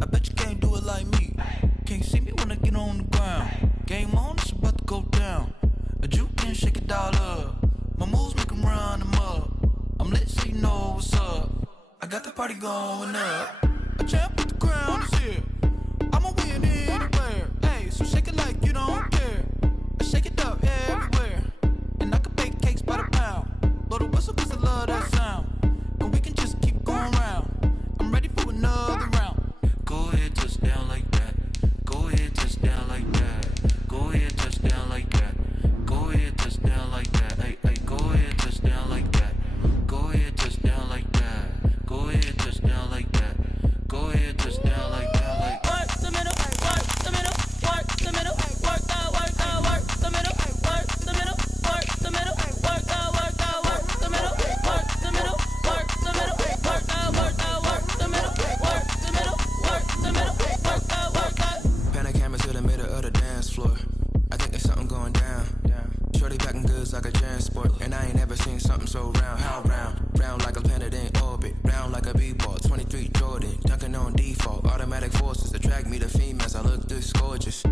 I bet you can't do it like me. Can't see me when I get on the ground. Game on, it's about to go down. A juke and shake it all up. My moves make 'em run them up. I'm lit so you know what's up. I got the party going up. A champ with the crown is here. I'ma win anywhere. Hey, so shake it like you don't care. I shake it up everywhere. And I can bake cakes by the pound. Blow the whistle 'cause I love that sound. And we can just keep going round. I'm ready for another round. Go ahead, touch down like that. Go ahead, touch down like that. Go ahead, touch down like that. Go ahead, touch down like that. Hey, hey, go ahead, touch down like that. Go ahead, touch down like that. Go ahead, touch down like that. Go ahead, touch down like that. Like work the middle, work the middle, work the middle, work the middle, work the middle, work the middle, work the middle, work the middle, work the middle, work the middle, work the middle, work the middle, work the. Pan a camera to the middle of the dance floor. I think there's something going down. Shorty packing goods like a transport, and I ain't never seen something so round. How round? Round like a planet in orbit, round like a b-ball. 23 Jordan, dunking on default. Automatic forces attract me to females. I look this gorgeous.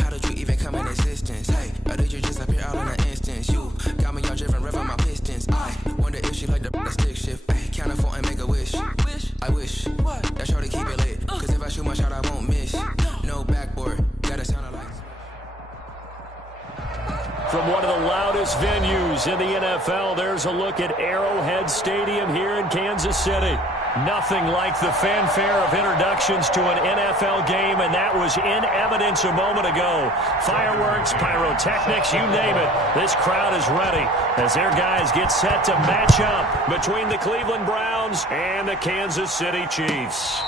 How did you even come in existence? Hey, or did you just appear out in an instance? You got me all driven, revving my pistons. I wonder if she like the stick shift. Ay, count it 4 and make a wish. I wish that shorty keep it lit, 'cause if I shoot my shot, I won't miss. No backboard, gotta sound alike. From one of the loudest venues in the NFL, there's a look at Arrowhead Stadium here in Kansas City. Nothing like the fanfare of introductions to an NFL game, and that was in evidence a moment ago. Fireworks, pyrotechnics, you name it. This crowd is ready as their guys get set to match up between the Cleveland Browns and the Kansas City Chiefs.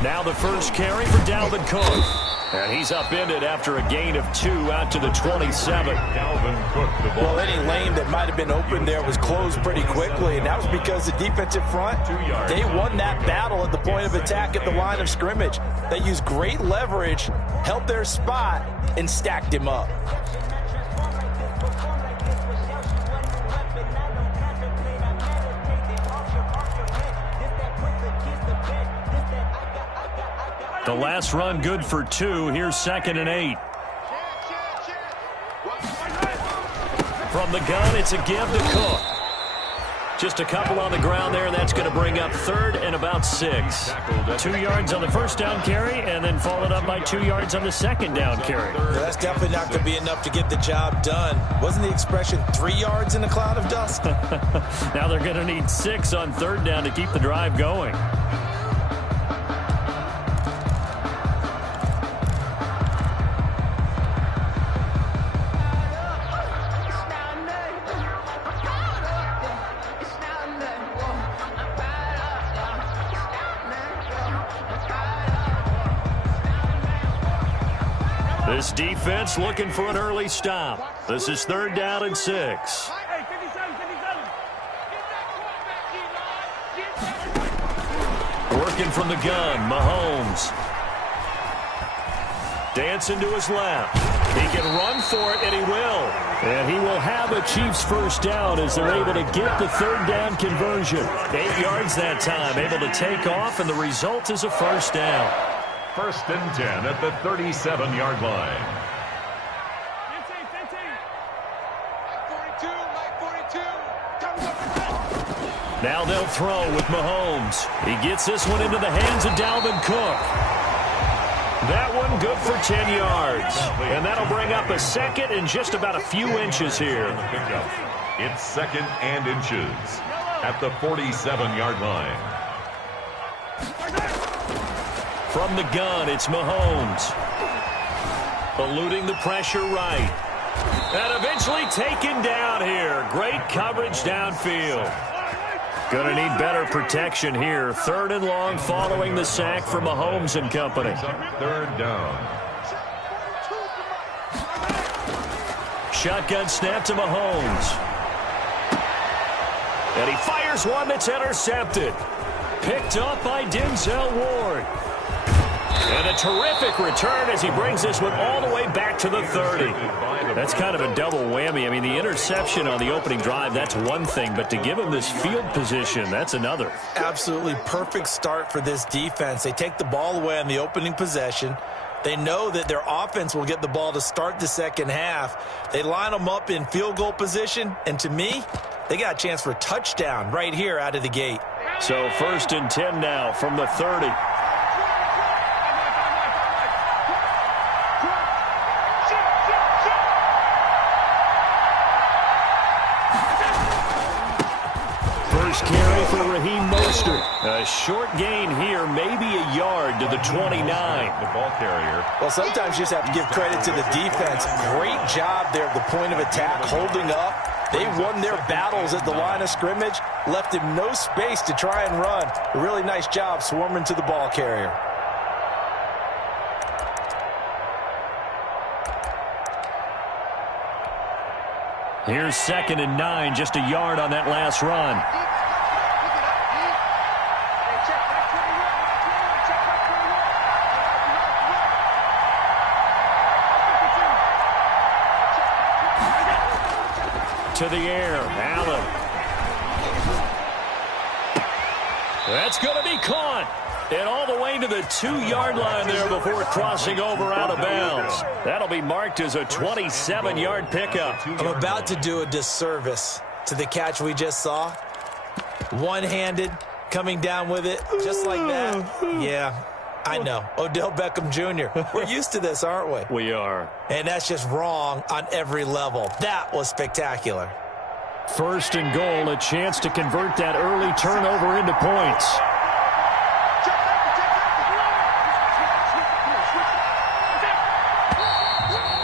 Now the first carry for Dalvin Cook. And he's upended after a gain of 2 out to the 27. Dalvin Cook, the ball. Well, any lane that might have been open there was closed pretty quickly, and that was because the defensive front, they won that battle at the point of attack at the line of scrimmage. They used great leverage, held their spot, and stacked him up. The last run good for 2. Here's 2nd and 8. From the gun, it's a give to Cook. Just a couple on the ground there, and that's going to bring up 3rd and about 6. 2 yards on the first down carry, and then followed up by 2 yards on the second down carry. Yeah, that's definitely not going to be enough to get the job done. Wasn't the expression 3 yards in a cloud of dust? Now they're going to need 6 on 3rd down to keep the drive going. This defense looking for an early stop. This is 3rd down and 6. Working from the gun, Mahomes. Dancing to his left. He can run for it, and he will. And he will have a Chiefs first down as they're able to get the 3rd down conversion. 8 yards that time, able to take off, and the result is a first down. 1st and 10 at the 37-yard line. 42. Now they'll throw with Mahomes. He gets this one into the hands of Dalvin Cook. That one good for 10 yards. And that'll bring up a 2nd and just about a few inches here. It's 2nd and inches at the 47-yard line. From the gun, it's Mahomes. Eluding the pressure right. And eventually taken down here. Great coverage downfield. Going to need better protection here. 3rd and long following the sack from Mahomes and company. 3rd down. Shotgun snap to Mahomes. And he fires one that's intercepted. Picked up by Denzel Ward. And a terrific return as he brings this one all the way back to the 30. That's kind of a double whammy. I mean, the interception on the opening drive, that's one thing. But to give him this field position, that's another. Absolutely perfect start for this defense. They take the ball away on the opening possession. They know that their offense will get the ball to start the second half. They line them up in field goal position. And to me, they got a chance for a touchdown right here out of the gate. So 1st and 10 now from the 30. First carry for Raheem Mostert. A short gain here, maybe a yard to the 29. The ball carrier. Well, sometimes you just have to give credit to the defense. Great job there at the point of attack, holding up. They won their battles at the line of scrimmage, left him no space to try and run. A really nice job swarming to the ball carrier. Here's 2nd and 9, just a yard on that last run. To the air, Allen. That's going to be caught. And all the way to the 2-yard line there before crossing over out of bounds. That'll be marked as a 27-yard pickup. I'm about to do a disservice to the catch we just saw. One-handed, coming down with it, just like that. Yeah, I know. Odell Beckham Jr. We're used to this, aren't we? We are. And that's just wrong on every level. That was spectacular. 1st and goal, a chance to convert that early turnover into points.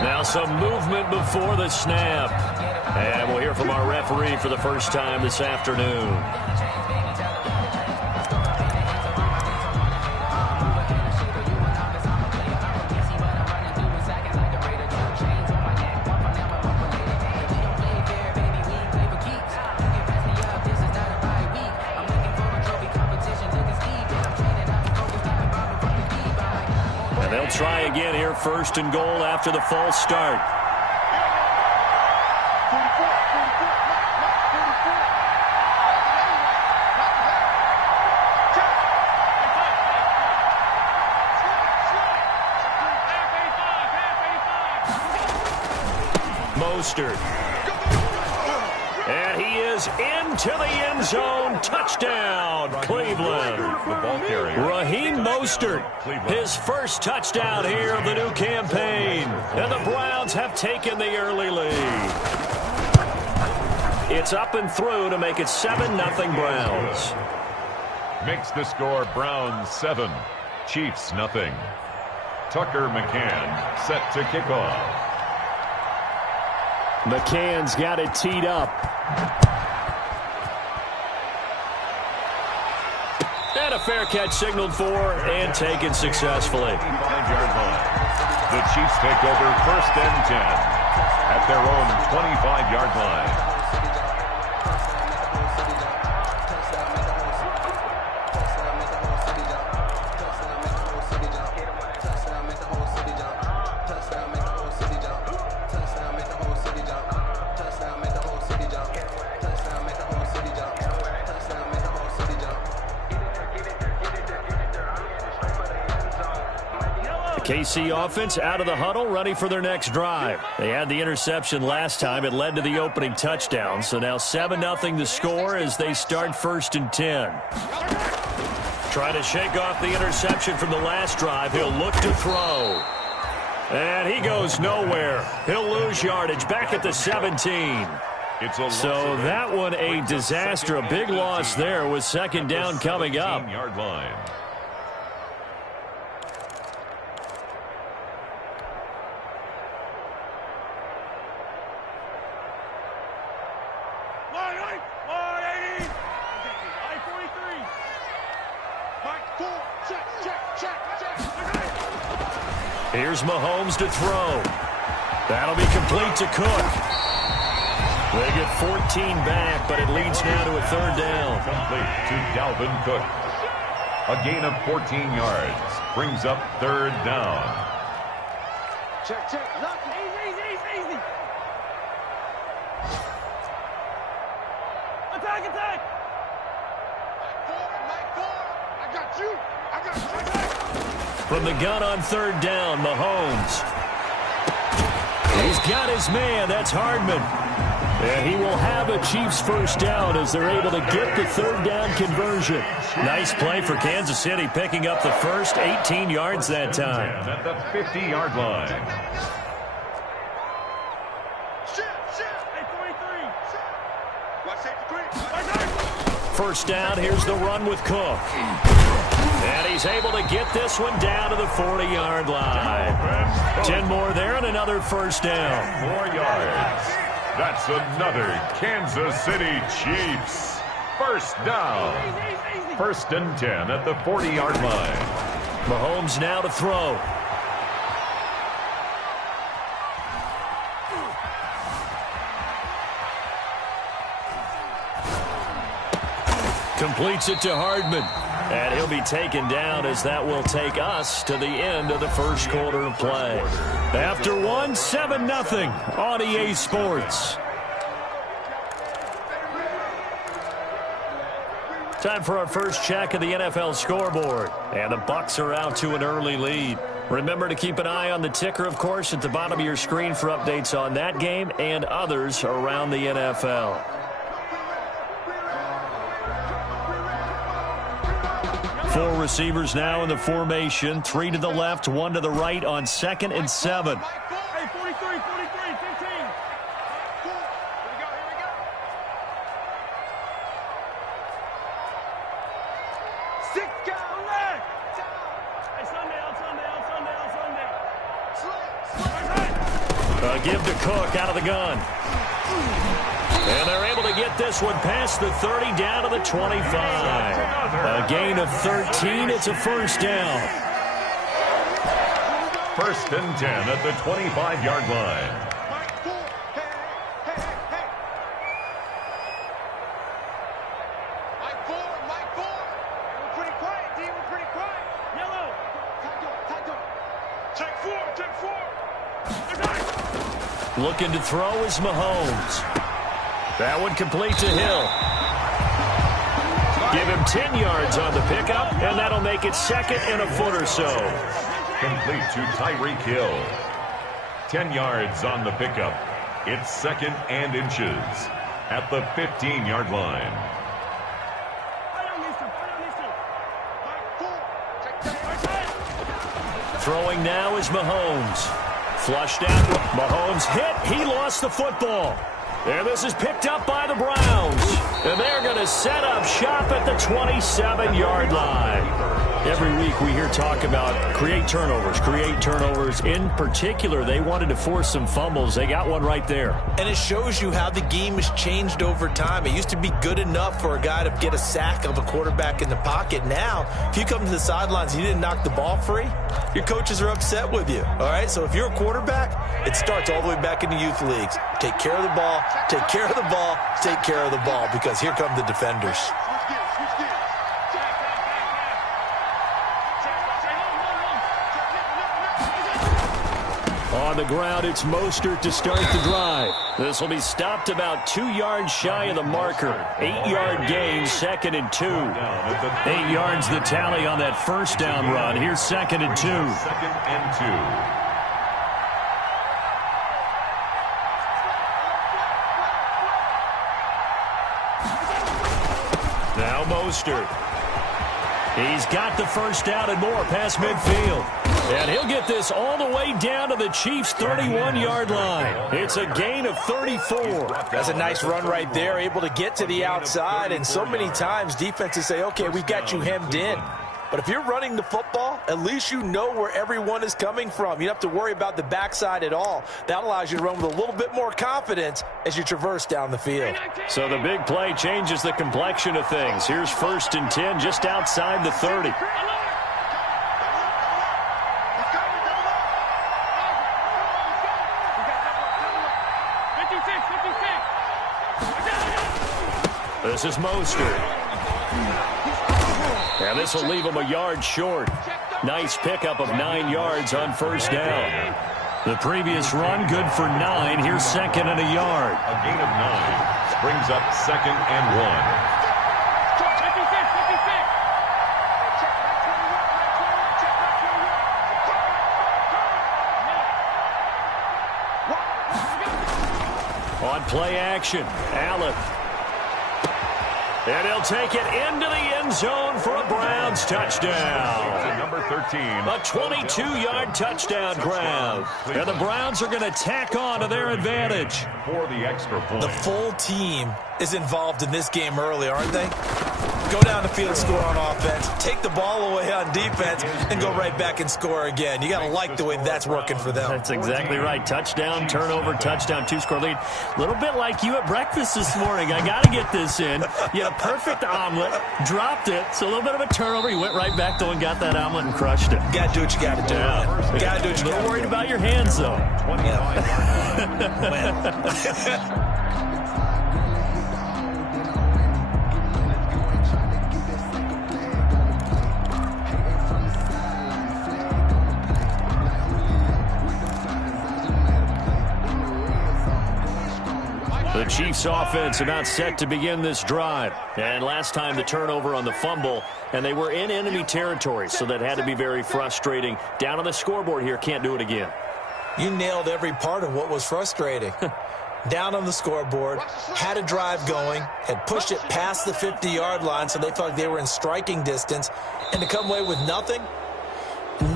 Now some movement before the snap. And we'll hear from our referee for the first time this afternoon. They'll try again here, 1st and goal after the false start. Mostert. And he is into the end zone. Touchdown, Cleveland. The ball carrier. Raheem Mostert, his first touchdown here of the new campaign. And the Browns have taken the early lead. It's up and through to make it 7-0 Browns. Makes the score Browns 7, Chiefs nothing. Tucker McCann set to kick off. McCann's got it teed up. And a fair catch signaled for and taken successfully. 5-yard line. The Chiefs take over 1st and 10 at their own 25-yard line. KC offense out of the huddle, ready for their next drive. They had the interception last time. It led to the opening touchdown. So now 7-0 the score as they start 1st and 10. Trying to shake off the interception from the last drive. He'll look to throw. And he goes nowhere. He'll lose yardage back at the 17. So that one a disaster. A big loss there with 2nd down coming up. 17-yard line. Here's Mahomes to throw. That'll be complete to Cook. They get 14 back, but it leads now to a third down. Complete to Dalvin Cook. A gain of 14 yards brings up third down. Check. Look, easy. Attack. Mike 4. I got you. From the gun on third down, Mahomes. He's got his man. That's Hardman. And he will have a Chiefs first down as they're able to get the third down conversion. Nice play for Kansas City, picking up the first 18 yards that time. At the 50-yard line. First down, here's the run with Cook. And he's able to get this one down to the 40-yard line. 10 more there and another first down. 4 yards. That's another Kansas City Chiefs first down. First and 10 at the 40-yard line. Mahomes now to throw. Completes it to Hardman. And he'll be taken down as that will take us to the end of the first quarter of play. After one, 7-0 on EA Sports. Time for our first check of the NFL scoreboard. And the Bucs are out to an early lead. Remember to keep an eye on the ticker, of course, at the bottom of your screen for updates on that game and others around the NFL. Four receivers now in the formation. 3 to the left, 1 to the right on 2nd and 7. Hey, 43, 15. Here we go. Six count left. Hey, Sunday. Give to Cook out of the gun. And they're able to get this one past the 30 down to the 25. A gain of 13. It's a first down. First and 10 at the 25-yard line. Mike 4. We're pretty quiet, D. We're pretty quiet. Yellow. Tight. Check 4. Looking to throw is Mahomes. That one complete to Hill. Give him 10 yards on the pickup, and that'll make it 2nd and a foot or so. Complete to Tyreek Hill. 10 yards on the pickup. It's 2nd and inches at the 15-yard line. Throwing now is Mahomes. Flushed out. Mahomes hit. He lost the football. And this is picked up by the Browns. And they're going to set up shop at the 27-yard line. Every week we hear talk about create turnovers. In particular, they wanted to force some fumbles. They got one right there. And it shows you how the game has changed over time. It used to be good enough for a guy to get a sack of a quarterback in the pocket. Now, if you come to the sidelines and you didn't knock the ball free, your coaches are upset with you. All right? So if you're a quarterback, it starts all the way back in the youth leagues. Take care of the ball, take care of the ball, take care of the ball, because here come the defenders. On the ground, it's Mostert to start the drive. This will be stopped about 2 yards shy of the marker. 8-yard gain, 2nd and 2. 8 yards the tally on that first down run. Here's 2nd and 2. 2nd and 2. Now Mostert. He's got the first down and more past midfield. And he'll get this all the way down to the Chiefs' 31-yard line. It's a gain of 34. That's a nice run right there, able to get to the outside. And so many times defenses say, okay, we got you hemmed in. But if you're running the football, at least you know where everyone is coming from. You don't have to worry about the backside at all. That allows you to run with a little bit more confidence as you traverse down the field. So the big play changes the complexion of things. Here's 1st and 10 just outside the 30. This is Mostert. And this will leave him a yard short. Nice pickup of 9 yards on first down. The previous run, good for 9. Here's second and a yard. A gain of 9 brings up second and 1. On play action, Allen. And he'll take it into the end zone for a Browns touchdown. Number 13. A 22-yard touchdown grab. And the Browns are going to tack on to their advantage. For the extra point. The full team is involved in this game early, aren't they? Go down the field, score on offense, take the ball away on defense, and go right back and score again. You got to like the way that's working for them. That's exactly right. Touchdown, turnover, touchdown, 2-score lead. A little bit like you at breakfast this morning. I got to get this in. You had a perfect omelet, dropped it, so a little bit of a turnover. You went right back, though, and got that omelet and crushed it. Got to do what you got to do. Yeah. Got to do what you got to do. A little worried about your hands, though. 25 The Chiefs offense about set to begin this drive. And last time the turnover on the fumble, and they were in enemy territory, so that had to be very frustrating. Down on the scoreboard here, can't do it again. You nailed every part of what was frustrating. Down on the scoreboard, had a drive going, had pushed it past the 50-yard line, so they felt like they were in striking distance, and to come away with nothing,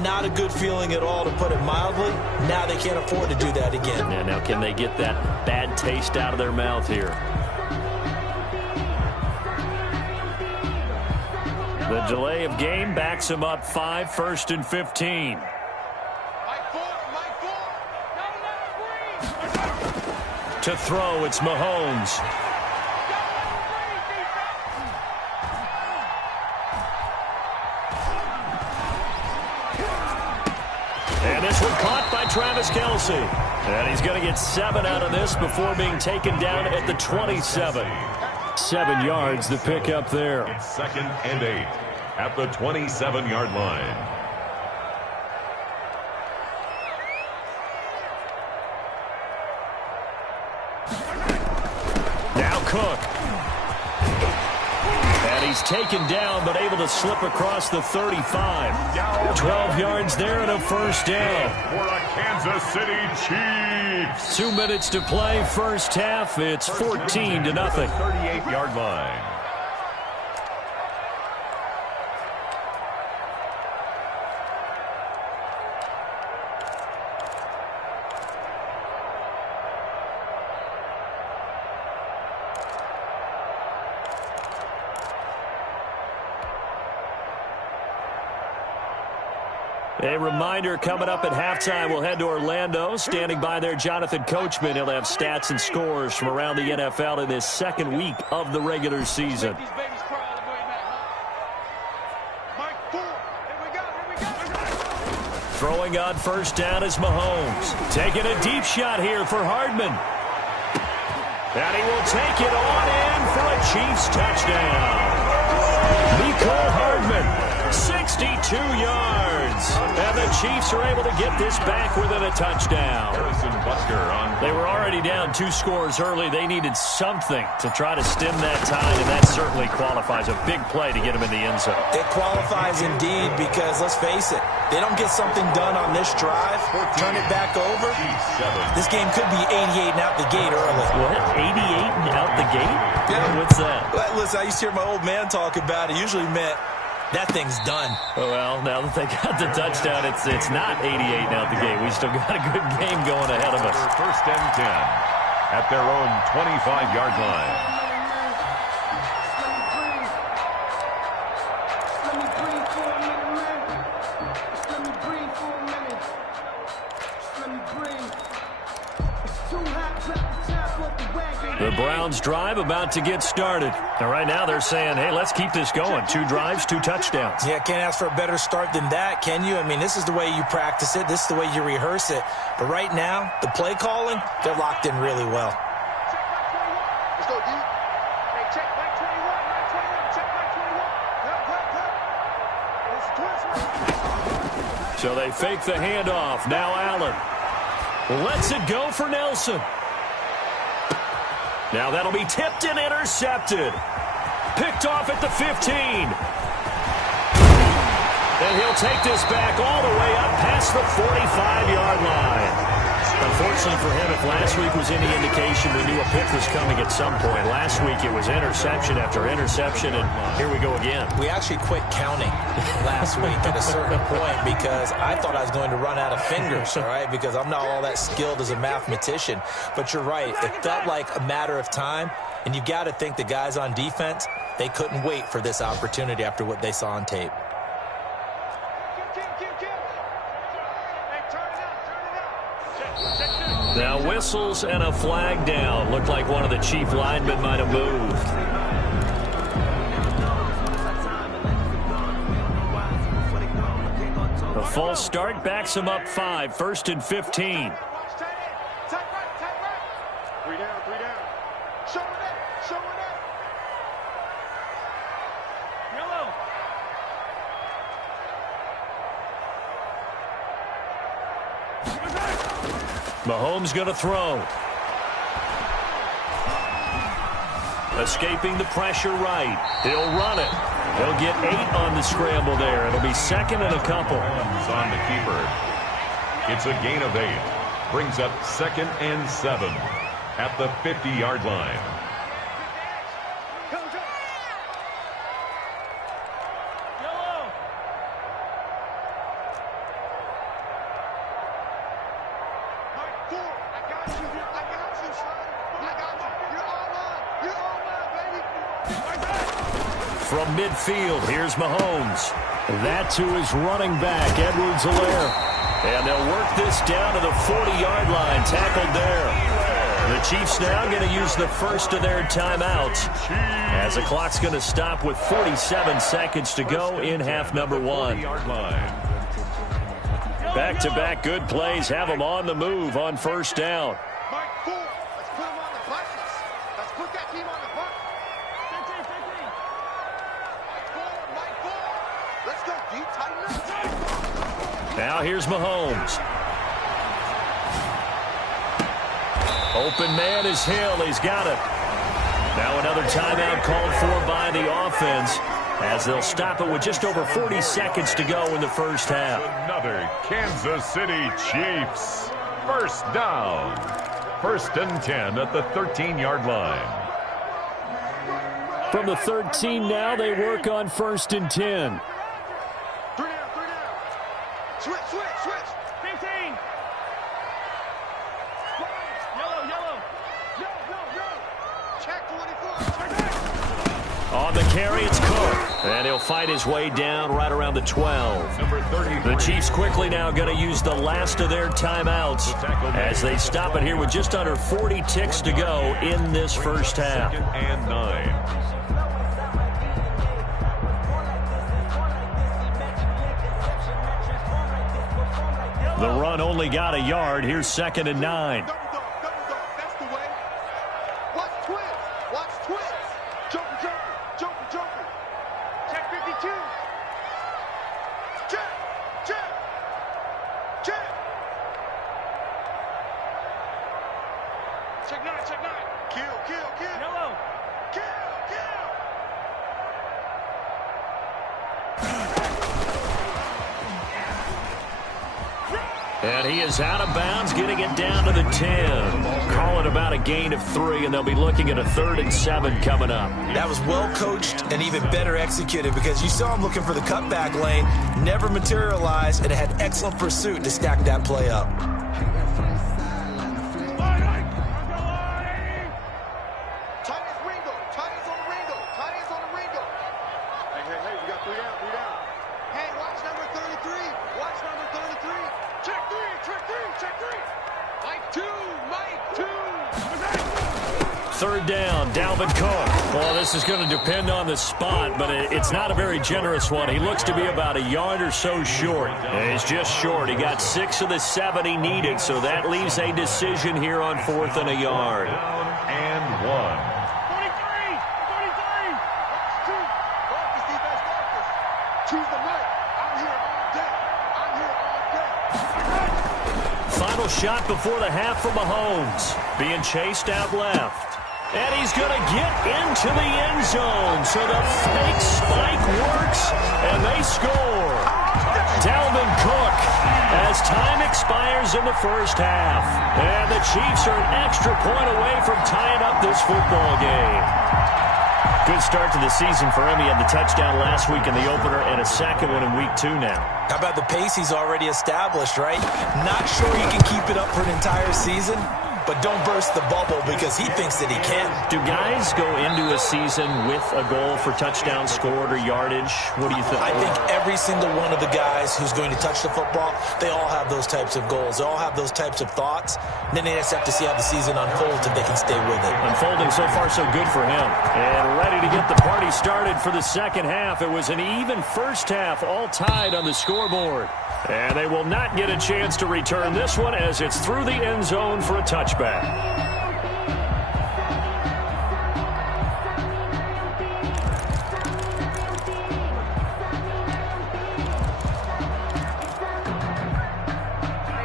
not a good feeling at all, to put it mildly. Now they can't afford to do that again. Yeah, now can they get that bad taste out of their mouth here? The delay of game backs them up 5, 1st and 15. To throw, it's Mahomes. And this one caught by Travis Kelce. And he's going to get 7 out of this before being taken down at the 27. 7 yards to pick up there. It's 2nd and 8 at the 27-yard line. Now Cook. And he's taken down, but able to slip across the 35. 12 yards there and a first down. For a Kansas City Chiefs. 2 minutes to play, first half. It's 14-0. 38-yard line. A reminder, coming up at halftime, we'll head to Orlando. Standing by there, Jonathan Coachman. He'll have stats and scores from around the NFL in this second week of the regular season. Throwing on first down is Mahomes. Taking a deep shot here for Hardman. And he will take it on in for a Chiefs touchdown. Mecole Hardman, 62 yards. And the Chiefs are able to get this back within a touchdown. They were already down 2 scores early. They needed something to try to stem that tide, and that certainly qualifies. A big play to get them in the end zone. It qualifies indeed, because let's face it, they don't get something done on this drive, turn it back over, this game could be 88 and out the gate early. What? 88 and out the gate? Yeah. What's that? Well, listen, I used to hear my old man talk about it. Usually meant that thing's done. Well, now that they got the touchdown, it's not 88 and out the gate. We still got a good game going ahead of us. 1st and 10 at their own 25-yard line. The Browns drive about to get started. And right now they're saying, hey, let's keep this going. 2 drives, 2 touchdowns. Yeah, can't ask for a better start than that, can you? I mean, this is the way you practice it. This is the way you rehearse it. But right now, the play calling, they're locked in really well. Let's go, D. Hey, check, back 20. So they fake the handoff. Now Allen lets it go for Nelson. Now that'll be tipped and intercepted. Picked off at the 15. And he'll take this back all the way up past the 45-yard line. Unfortunately for him, if last week was any indication, we knew a pick was coming at some point. Last week it was interception after interception, and here we go again. We actually quit counting last week at a certain point because I thought I was going to run out of fingers, all right, because I'm not all that skilled as a mathematician. But you're right. It felt like a matter of time, and you got to think the guys on defense, they couldn't wait for this opportunity after what they saw on tape. Now whistles and a flag down. Looked like one of the chief linemen might have moved. The false start backs him up 5. 1st and 15. Mahomes going to throw. Escaping the pressure right. He'll run it. He'll get 8 on the scramble there. It'll be 2nd and a couple. It's on the keeper. It's a gain of 8. Brings up 2nd and 7 at the 50-yard line. From midfield, here's Mahomes. That to his running back, Edwards-Helaire. And they'll work this down to the 40-yard line, tackled there. The Chiefs now going to use the first of their timeouts as the clock's going to stop with 47 seconds to go in half number 1. Back-to-back good plays have them on the move on first down. Now here's Mahomes. Open man is Hill. He's got it. Now another timeout called for by the offense as they'll stop it with just over 40 seconds to go in the first half. Another Kansas City Chiefs. First down. 1st and 10 at the 13-yard line. From the 13 now, they work on 1st and 10. Switch. 15. Yellow. Check 24. On the carry, it's Cook. And he'll fight his way down right around the 12. Number 33. The Chiefs quickly now going to use the last of their timeouts as they stop it here with just under 40 ticks to go in this first half. 2nd and 9. The run only got a yard. Here's 2nd and 9. That's the way. Watch twins. Joker. Check 52. Check. Check 9. Kill. Yellow. Kill. And he is out of bounds, getting it down to the 10. Call it about a gain of 3, and they'll be looking at a 3rd and 7 coming up. That was well coached and even better executed because you saw him looking for the cutback lane, never materialized, and had excellent pursuit to stack that play up. Hey, we got 3 down. Hey, watch number 33. Check 3. Mike 2. 3rd down, Dalvin Cook. Well, this is going to depend on the spot, but it's not a very generous one. He looks to be about a yard or so short. He's just short. He got 6 of the 7 he needed, so that leaves a decision here on 4th and a yard. And 1. 23. Choose the right. Out here. final shot before the half from Mahomes. Being chased out left. And he's going to get into the end zone. So the fake spike works, and they score. Dalvin Cook as time expires in the first half. And the Chiefs are an extra point away from tying up this football game. Good start to the season for him. He had the touchdown last week in the opener and a second one in week 2 now. How about the pace he's already established, right? Not sure he can keep it up for an entire season, but don't burst the bubble because he thinks that he can. Do guys go into a season with a goal for touchdown scored or yardage? What do you think? I think every single one of the guys who's going to touch the football, they all have those types of goals. They all have those types of thoughts. And then they just have to see how the season unfolds if they can stay with it. Unfolding so far so good for him. And ready to get the party started for the second half. It was an even first half, all tied on the scoreboard. And they will not get a chance to return this one as it's through the end zone for a touchback.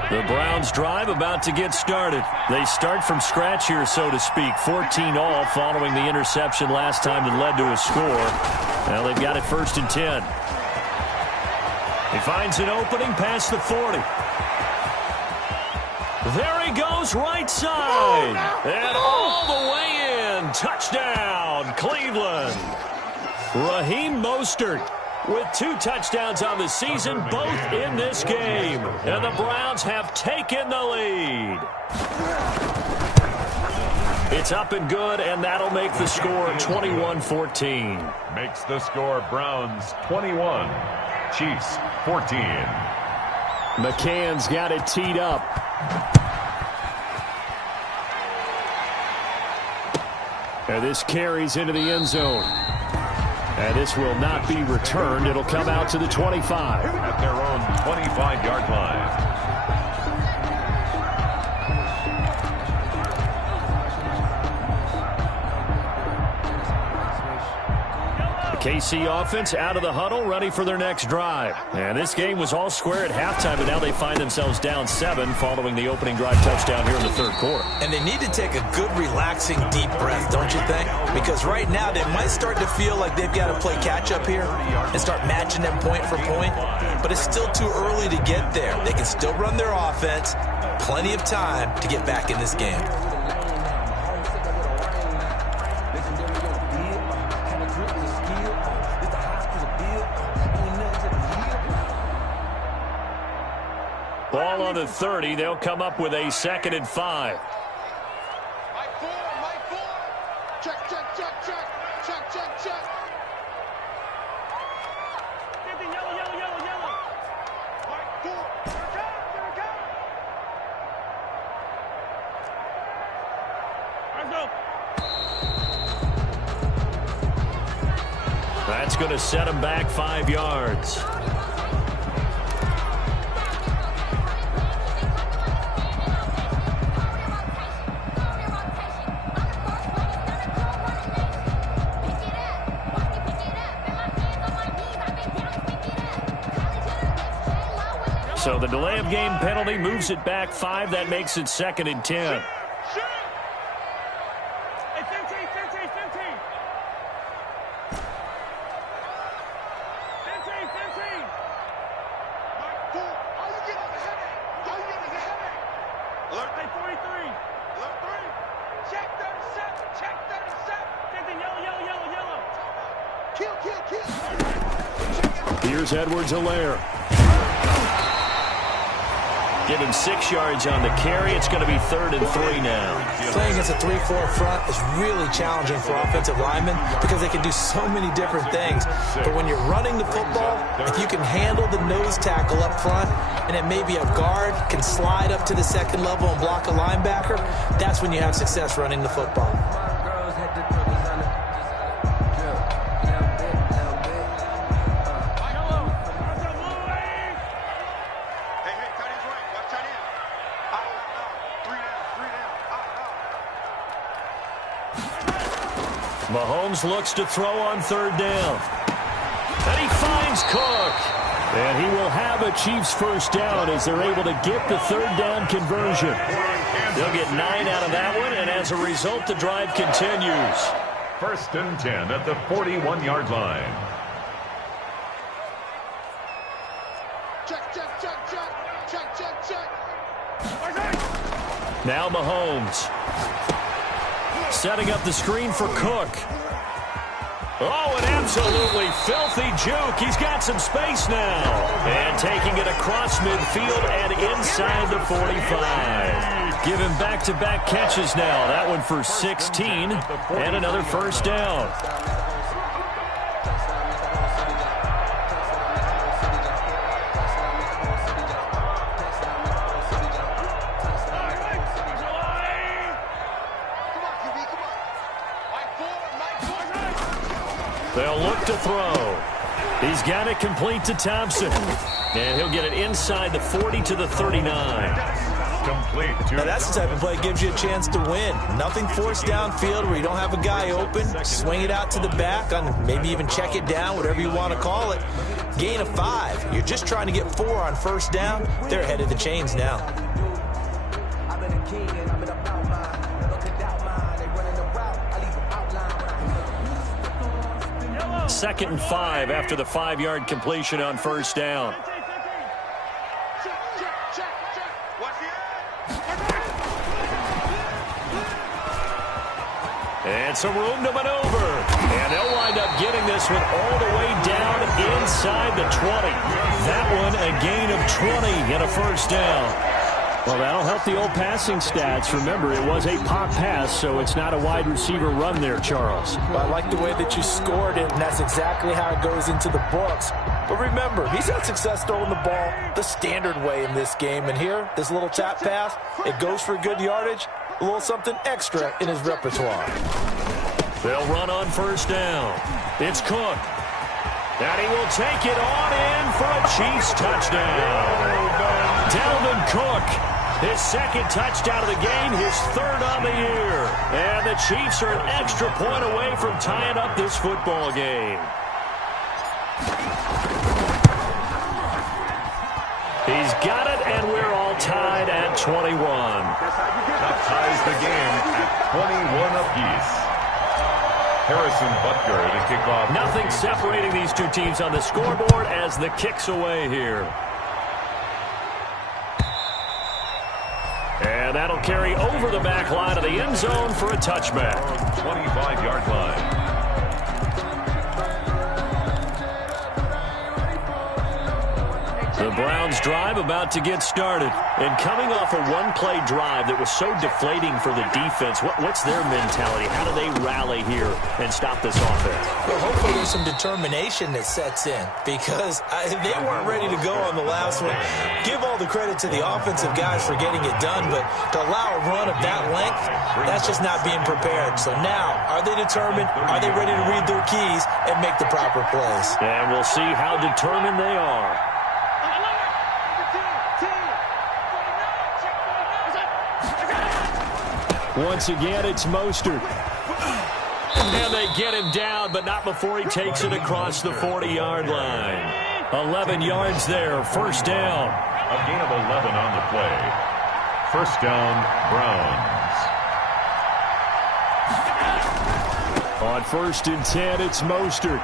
The Browns drive about to get started. They start from scratch here, so to speak. 14 all following the interception last time that led to a score. Now they've got it 1st and 10. He finds an opening past the 40. There he goes, right side. And all the way in. Touchdown, Cleveland. Raheem Mostert with 2 touchdowns on the season, both in this game. And the Browns have taken the lead. It's up and good, and that'll make the score 21-14. Makes the score Browns 21. Chiefs 14. McCann's got it teed up. And this carries into the end zone. And this will not be returned. It'll come out to the 25. At their own 25-yard line. KC offense out of the huddle, ready for their next drive. And this game was all square at halftime, but now they find themselves down 7 following the opening drive touchdown here in the third quarter. And they need to take a good, relaxing, deep breath, don't you think? Because right now they might start to feel like they've got to play catch-up here and start matching them point for point. But it's still too early to get there. They can still run their offense. Plenty of time to get back in this game. Ball on the 30. They'll come up with a 2nd and 5. Mike 4. Check. Yellow. Mike 4. Here it comes. Let's go. That's going to set him back 5 yards. So the delay of game penalty moves it back 5. That makes it 2nd and 10. Hey, 15. Mike 4. All you get is a headache. Alert. Hey, 43. Alert 3. Check 37. 15, yellow. Kill. Here's Edwards-Helaire. Give him 6 yards on the carry. It's going to be 3rd and 3 now. Playing against a 3-4 front is really challenging for offensive linemen because they can do so many different things. But when you're running the football, if you can handle the nose tackle up front, and then maybe a guard can slide up to the 2nd level and block a linebacker, that's when you have success running the football. Mahomes looks to throw on 3rd down. And he finds Cook. And he will have a Chiefs first down as they're able to get the third down conversion. They'll get 9 out of that one, and as a result, the drive continues. 1st and 10 at the 41-yard line. Check. Now Mahomes. Setting up the screen for Cook. Oh, an absolutely filthy juke. He's got some space now. And taking it across midfield and inside the 45. Give him back-to-back catches now. That one for 16 and another first down. They'll look to throw. He's got it complete to Thompson. And he'll get it inside the 40 to the 39. Complete. Now that's the type of play that gives you a chance to win. Nothing forced downfield where you don't have a guy open. Swing it out to the back, on maybe even check it down, whatever you want to call it. Gain of 5. You're just trying to get 4 on first down. They're ahead of the chains now. 2nd and 5 after the 5-yard completion on first down. And some room to maneuver. And they'll wind up getting this one all the way down inside the 20. That one a gain of 20 and a first down. Well, that'll help the old passing stats. Remember, it was a pop pass, so it's not a wide receiver run there, Charles. Well, I like the way that you scored it, and that's exactly how it goes into the books. But remember, he's had success throwing the ball the standard way in this game. And here, this little tap pass, it goes for good yardage, a little something extra in his repertoire. They'll run on first down. It's Cook. And he will take it on in for a Chiefs touchdown. Dalvin Cook. His 2nd touchdown of the game, his 3rd on the year. And the Chiefs are an extra point away from tying up this football game. He's got it, and we're all tied at 21. That ties the game at 21 apiece. Harrison Butker to kick off. Nothing separating these two teams on the scoreboard as the kick's away here. And that'll carry over the back line of the end zone for a touchback. 25-yard line. The Browns drive about to get started. And coming off a one-play drive that was so deflating for the defense, what's their mentality? How do they rally here and stop this offense? Well, hopefully there's some determination that sets in because they weren't ready to go on the last one. Give all the credit to the offensive guys for getting it done, but to allow a run of that length, that's just not being prepared. So now, are they determined? Are they ready to read their keys and make the proper plays? And we'll see how determined they are. Once again, it's Mostert. And they get him down, but not before he takes it across the 40-yard line. 11 yards there, first down. A gain of 11 on the play. First down, Browns. On 1st and 10, it's Mostert.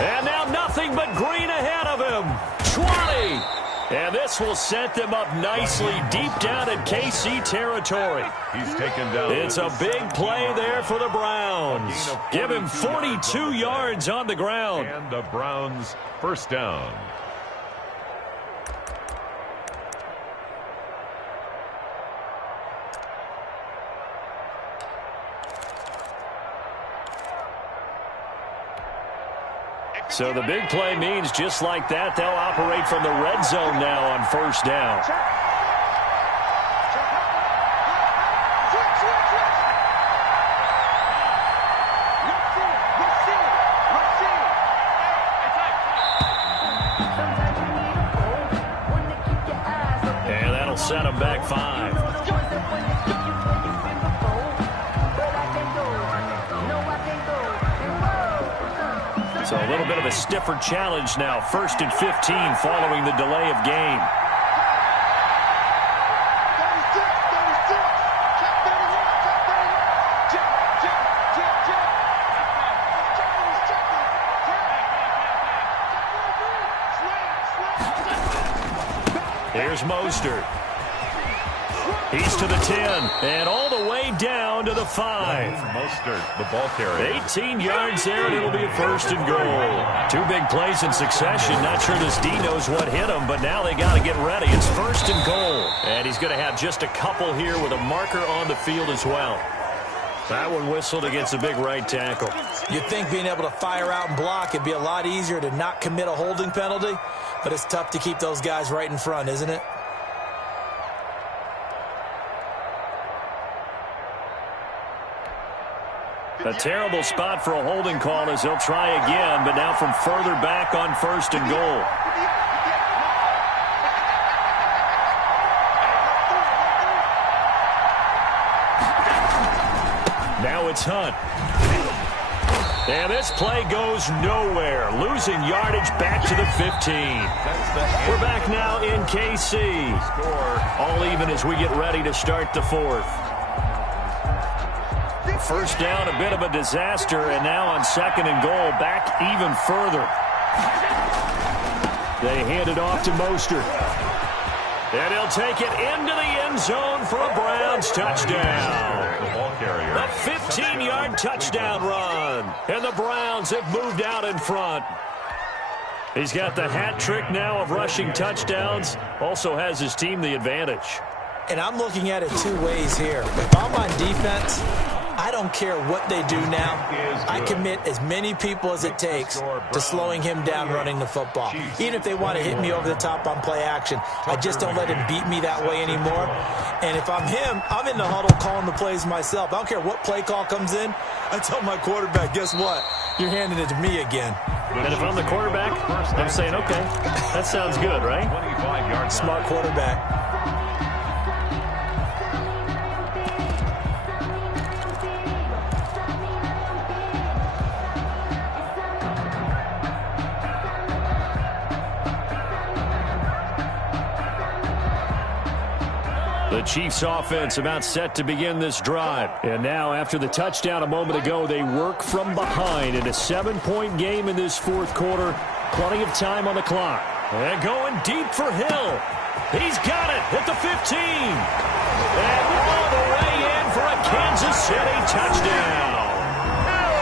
And now nothing but green ahead of him. 20. And this will set them up nicely deep down in KC territory. He's taken down. It's a big play there for the Browns. Give him 42 yards on the ground. And the Browns first down. So the big play means just like that, they'll operate from the red zone now on first down. And that'll set them back 5. So a little bit of a stiffer challenge now. 1st and 15 following the delay of game. Here's Mostert. He's to the 10, and all the way down to the 5. Mostert, the ball carrier. 18 yards there, and it'll be a 1st and goal. 2 big plays in succession. Not sure this D knows what hit him, but now they got to get ready. It's 1st and goal. And he's going to have just a couple here with a marker on the field as well. That one whistled against a big right tackle. You'd think being able to fire out and block, it'd be a lot easier to not commit a holding penalty, but it's tough to keep those guys right in front, isn't it? A terrible spot for a holding call as they'll try again, but now from further back on 1st and goal. Now it's Hunt. And this play goes nowhere. Losing yardage back to the 15. We're back now in KC. All even as we get ready to start the 4th. 1st down, a bit of a disaster, and now on 2nd and goal, back even further. They hand it off to Mostert. And he'll take it into the end zone for a Browns touchdown. A 15-yard touchdown run. And the Browns have moved out in front. He's got the hat trick now of rushing touchdowns. Also has his team the advantage. And I'm looking at it 2 ways here. If I'm on defense, I don't care what they do now. I commit as many people as it takes to slowing him down running the football. Even if they want to hit me over the top on play action, I just don't let him beat me that way anymore. And if I'm him, I'm in the huddle calling the plays myself. I don't care what play call comes in. I tell my quarterback, guess what? You're handing it to me again. And if I'm the quarterback, I'm saying, okay, that sounds good, right? Smart quarterback. The Chiefs offense about set to begin this drive. And now after the touchdown a moment ago, they work from behind in a 7-point game in this 4th quarter. Plenty of time on the clock. And going deep for Hill. He's got it at the 15. And all the way in for a Kansas City touchdown.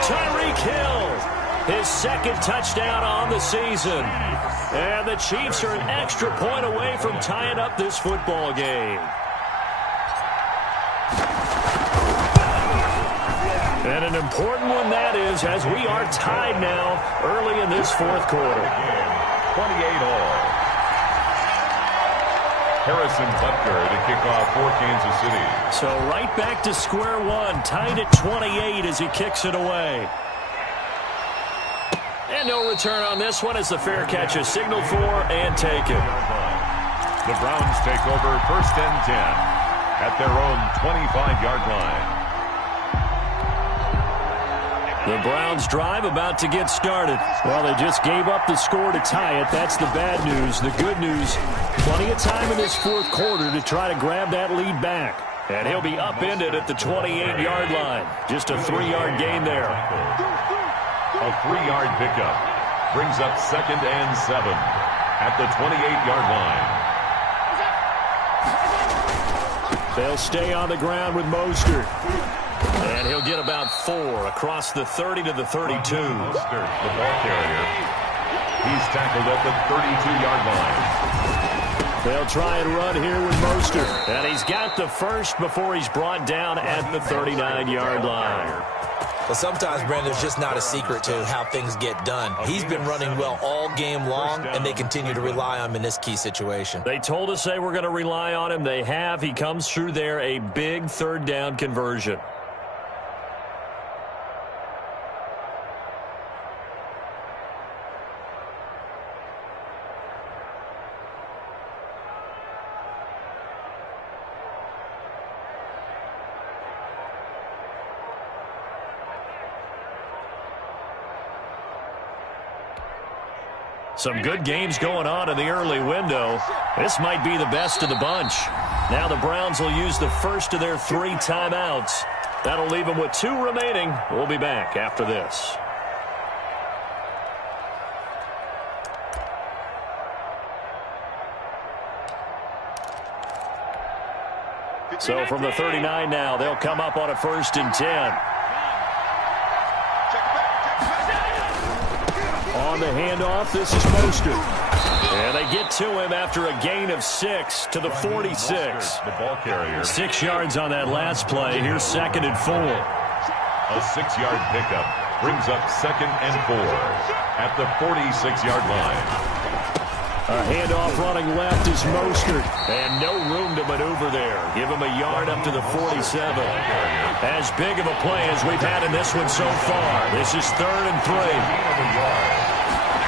Tyreek Hill, his 2nd touchdown on the season. And the Chiefs are an extra point away from tying up this football game. And an important one that is, as we are tied now early in this 4th quarter. 28-all. Harrison Butker to kick off for Kansas City. So right back to square one, tied at 28 as he kicks it away. And no return on this one as the fair catch is signaled for and taken. The Browns take over 1st and 10 at their own 25-yard line. The Browns drive about to get started. Well, they just gave up the score to tie it. That's the bad news. The good news, plenty of time in this 4th quarter to try to grab that lead back. And he'll be upended at the 28-yard line. Just a 3-yard gain there. A 3-yard pickup brings up 2nd and 7 at the 28-yard line. They'll stay on the ground with Mostert. And he'll get about 4 across the 30 to the 32. Mostert, the ball carrier. He's tackled at the 32-yard line. They'll try and run here with Mostert. And he's got the 1st before he's brought down at the 39-yard line. Well, sometimes, Brandon, there's just not a secret to how things get done. He's been running well all game long, and they continue to rely on him in this key situation. They told us they were going to rely on him. They have. He comes through there, a big 3rd down conversion. Some good games going on in the early window. This might be the best of the bunch. Now the Browns will use the first of their 3 timeouts. That'll leave them with 2 remaining. We'll be back after this. So from the 39 now, they'll come up on a 1st and 10. On the handoff, this is Mostert. And they get to him after a gain of 6 to the 46. The ball carrier. 6 yards on that last play. Here's 2nd and 4. A 6-yard pickup brings up 2nd and 4 at the 46-yard line. A handoff running left is Mostert. And no room to maneuver there. Give him a yard up to the 47. As big of a play as we've had in this one so far. This is 3rd and 3.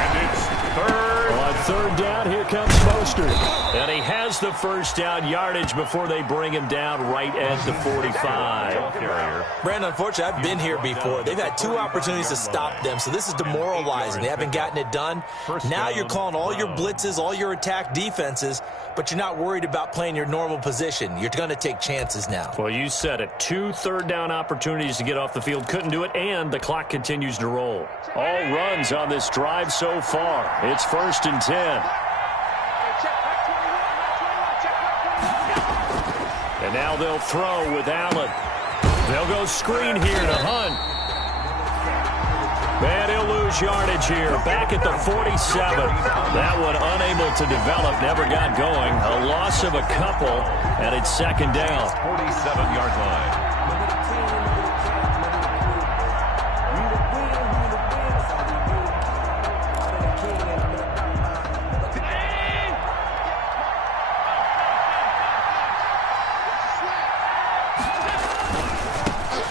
And it's 3rd. On 3rd down, here comes Mostert. And he has the 1st down yardage before they bring him down right at the 45. Brandon, unfortunately, I've been here before. They've had 2 opportunities to stop them, so this is demoralizing. They haven't gotten it done. Now you're calling all your blitzes, all your attack defenses, but you're not worried about playing your normal position. You're going to take chances now. Well, you said it. 2 3rd down opportunities to get off the field. Couldn't do it, and the clock continues to roll. All runs on this drive so far. It's 1st and 10. And now they'll throw with Allen. They'll go screen here to Hunt. And he'll lose yardage here. Back at the 47. That one unable to develop. Never got going. A loss of a couple. And it's 2nd down. 47-yard line.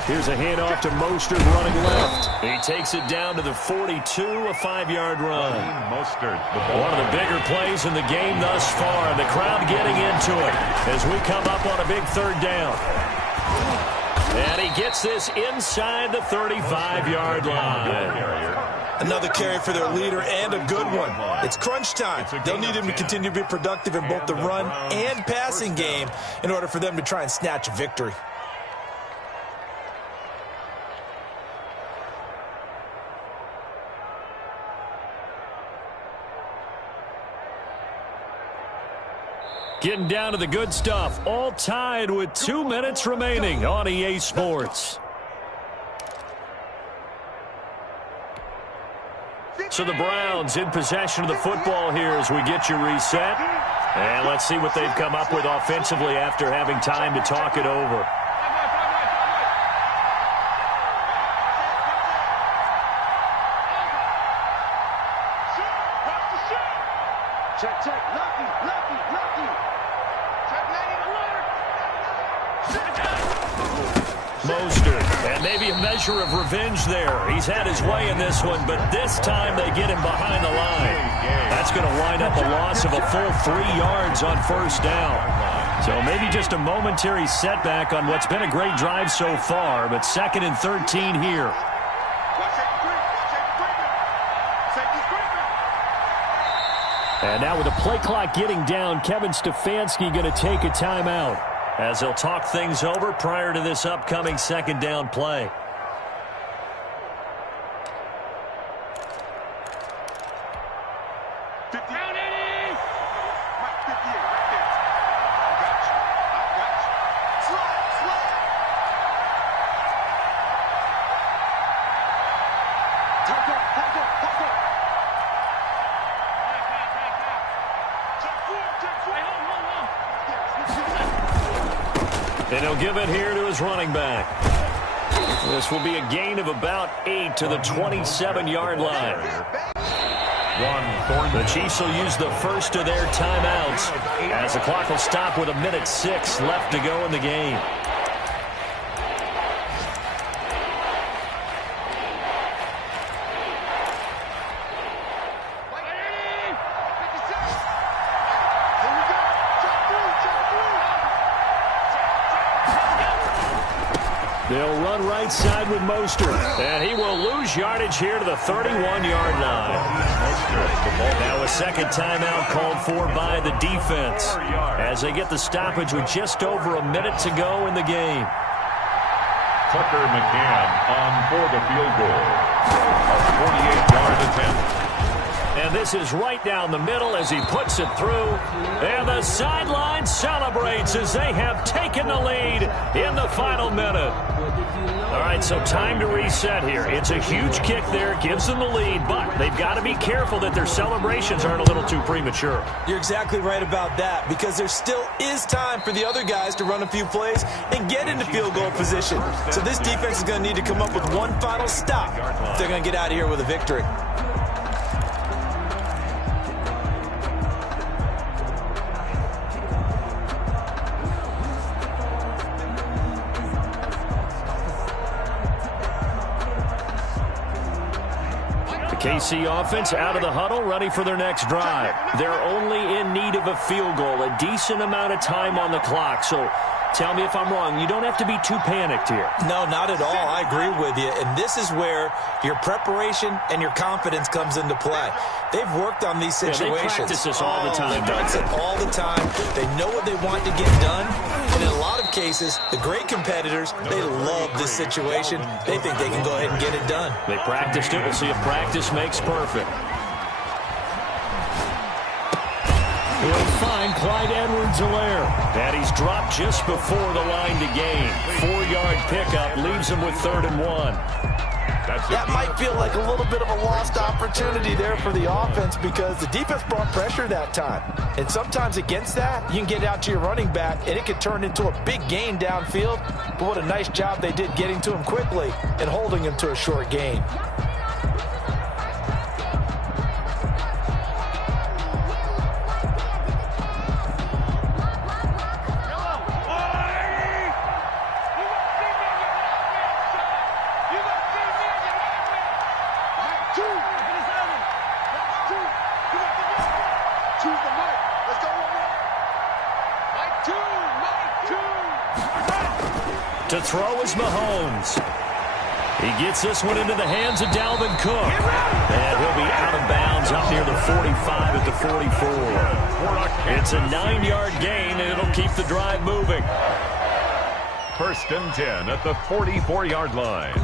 Here's a handoff to Mostert running left. He takes it down to the 42, a 5-yard run. Mostert, one of the bigger plays in the game thus far. The crowd getting into it as we come up on a big 3rd down. And he gets this inside the 35-yard line. Another carry for their leader and a good one. It's crunch time. They'll need him to continue to be productive in both the run and passing game in order for them to try and snatch a victory. Getting down to the good stuff. All tied with 2 minutes remaining on EA Sports. So the Browns in possession of the football here as we get you reset. And let's see what they've come up with offensively after having time to talk it over. Check, check, lucky. Mostert, and maybe a measure of revenge there. He's had his way in this one, but this time they get him behind the line. That's going to wind up a loss of a full 3 yards on 1st down. So maybe just a momentary setback on what's been a great drive so far, but 2nd and 13 here. And now with the play clock getting down, Kevin Stefanski going to take a timeout as he'll talk things over prior to this upcoming 2nd down play. And he'll give it here to his running back. This will be a gain of about 8 to the 27-yard line. The Chiefs will use the first of their timeouts as the clock will stop with 1:06 left to go in the game. They'll run right side with Mostert. And he will lose yardage here to the 31-yard line. Now a second timeout called for by the defense as they get the stoppage with just over a minute to go in the game. Tucker McCann on for the field goal. A 48-yard attempt. And this is right down the middle as he puts it through. And the sideline celebrates as they have taken the lead in the final minute. All right, so time to reset here. It's a huge kick there, gives them the lead, but they've got to be careful that their celebrations aren't a little too premature. You're exactly right about that, because there still is time for the other guys to run a few plays and get into field goal position. So this defense is going to need to come up with one final stop if they're going to get out of here with a victory. KC offense out of the huddle, ready for their next drive. They're only in need of a field goal, a decent amount of time on the clock. So tell me if I'm wrong. You don't have to be too panicked here. No, not at all. I agree with you. And this is where your preparation and your confidence comes into play. They've worked on these situations. They practice this all the time. They practice it all the time. They know what they want to get done. And in a lot of cases, the great competitors, they love this situation. They think they can go ahead and get it done. They practiced it. We'll see if practice makes perfect. He'll find Clyde Edwards-Helaire. And he's dropped just before the line to gain. 4-yard pickup leaves him with 3rd and 1. That might feel like a little bit of a lost opportunity there for the offense because the defense brought pressure that time. And sometimes against that, you can get out to your running back, and it could turn into a big gain downfield. But what a nice job they did getting to him quickly and holding him to a short gain. To throw is Mahomes. He gets this one into the hands of Dalvin Cook. And he'll be out of bounds up near the 45 at the 44. It's a 9-yard gain, and it'll keep the drive moving. 1st and 10 at the 44-yard line.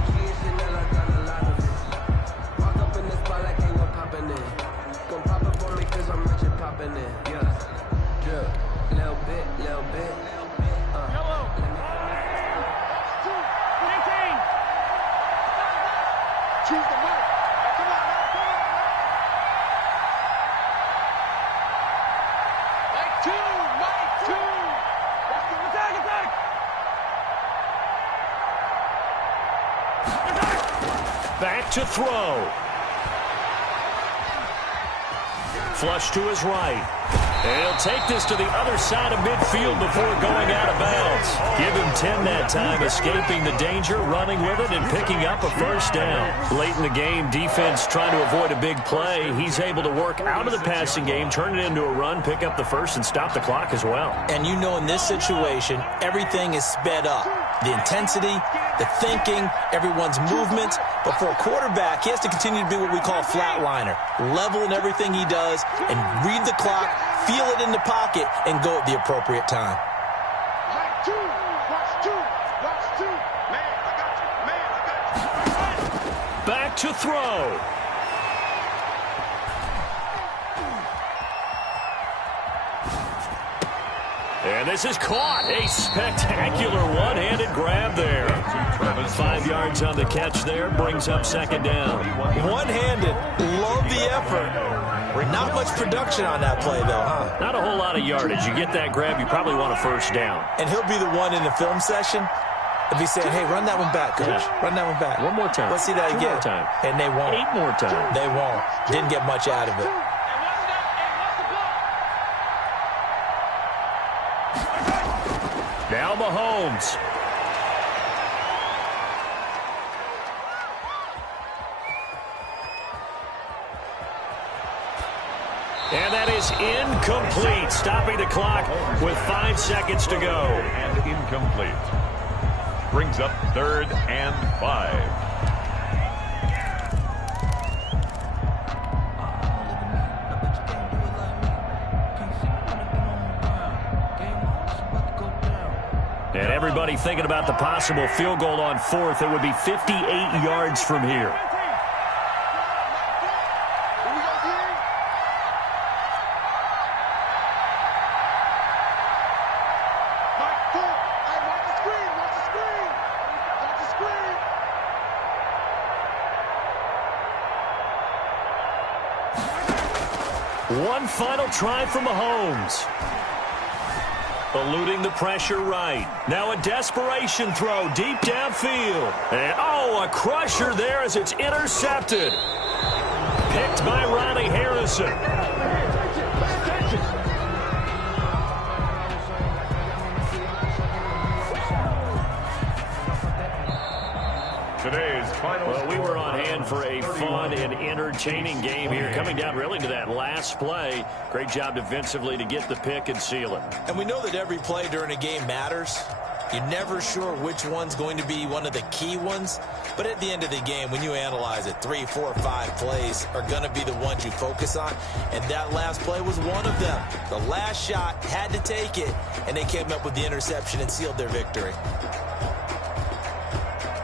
Back to throw. Flush to his right. And he'll take this to the other side of midfield before going out of bounds. Give him 10 that time, escaping the danger, running with it, and picking up a 1st down. Late in the game, defense trying to avoid a big play. He's able to work out of the passing game, turn it into a run, pick up the 1st, and stop the clock as well. And you know in this situation, everything is sped up. The intensity, the thinking, everyone's movement. But for a quarterback, he has to continue to be what we call a flatliner. Level in everything he does and read the clock, feel it in the pocket, and go at the appropriate time. Back to throw. And this is caught. A spectacular one-handed grab there. 5 yards on the catch there. Brings up 2nd down. One-handed. Love the effort. Not much production on that play, though, huh? Not a whole lot of yardage. You get that grab, you probably want a 1st down. And he'll be the one in the film session if he's saying, hey, run that one back, coach. Yeah. Run that one back. One more time. Let's see that again. 2 more time. And they won't. 8 more times. They won't. Didn't get much out of it. Now Mahomes. And that is incomplete, stopping the clock with 5 seconds to go. And incomplete. brings up 3rd and 5. And everybody thinking about the possible field goal on 4th. It would be 58 yards from here. One final try from Mahomes. Eluding the pressure right. Now a desperation throw deep downfield. And, oh, a crusher there as it's intercepted. Picked by Ronnie Harrison. Today's final. Well, we were on hand for a fun and entertaining game here. Coming down really to that last play. Great job defensively to get the pick and seal it. And we know that every play during a game matters. You're never sure which one's going to be one of the key ones. But at the end of the game, when you analyze it, 3, 4, 5 plays are going to be the ones you focus on. And that last play was one of them. The last shot had to take it, and they came up with the interception and sealed their victory.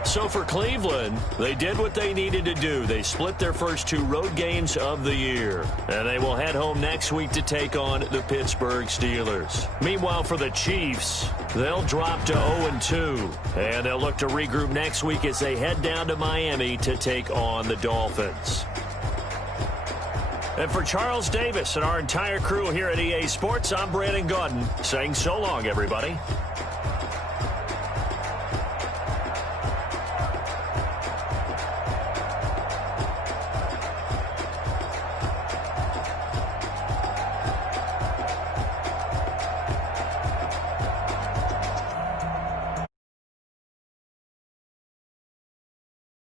So for Cleveland, they did what they needed to do. They split their first 2 road games of the year. And they will head home next week to take on the Pittsburgh Steelers. Meanwhile, for the Chiefs, they'll drop to 0-2. And they'll look to regroup next week as they head down to Miami to take on the Dolphins. And for Charles Davis and our entire crew here at EA Sports, I'm Brandon Gaudin saying so long, everybody.